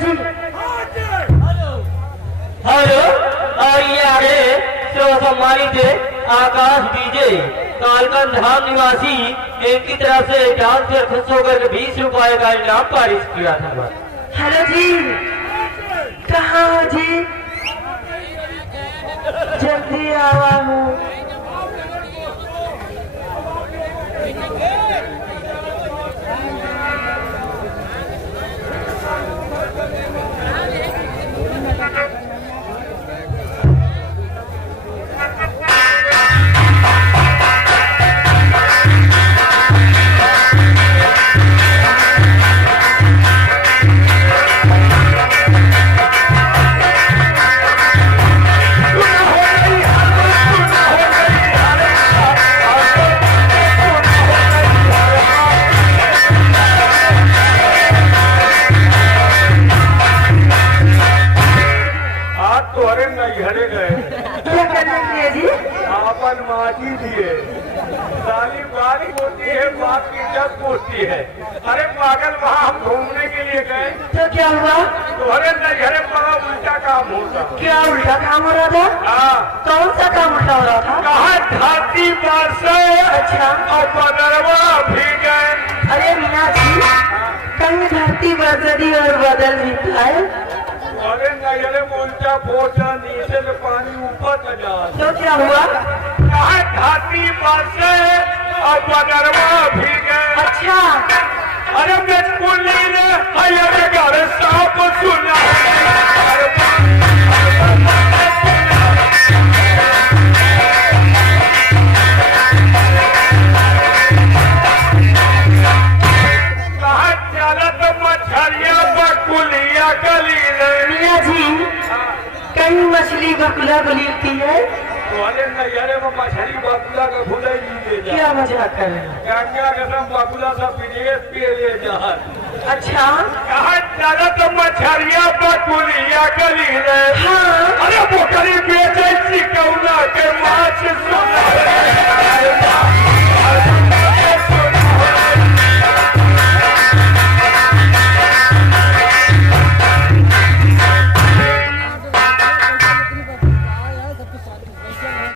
जी। हेलो आइए तो सम्मानित आकाश डीजे कालकन धाम निवासी इनकी तरफ से जान से खुश होकर 20 रुपए का इनाम पारित किया था। हेलो जी, कहाँ हो जी? जल्दी आवा हूँ। क्या करने के लिए जी? आपन माटी दिए साली बारी होती है, बात की जब होती है। अरे पागल, वहाँ हम घूमने के लिए गए तो क्या हुआ? तुम्हारे नजरे बड़ा उल्टा काम होता। क्या उल्टा काम हो रहा था? हाँ, कौन सा काम उल्टा हो रहा था? कहा धरती पर से अच्छा। और बदलवा भी गए। अरे मीना जी, कहीं धरती बदली और बदल भी पाए? अरे नजरे में उल्टा पोछा, नीचे से पानी ऊपर न जा। तो क्या हुआ? कहा धरती पर से और बदलवा भी गए। अच्छा। अरे बिल्कुली ने अरे घर साफ सुना। कहा चलत मछलिया बकुलिया गली ने। मीना जी, कहीं मछली बकुला बुलती है? अरे नजरे में मछली बकुला का भूले ले जा। क्या मजाक कर रहे हैं? गंगा कसम बकुला सा विदेश पे ले जा। अच्छा। कहा चलत मछलिया बकुलिया गली ने। हाँ। अरे बोकरी पे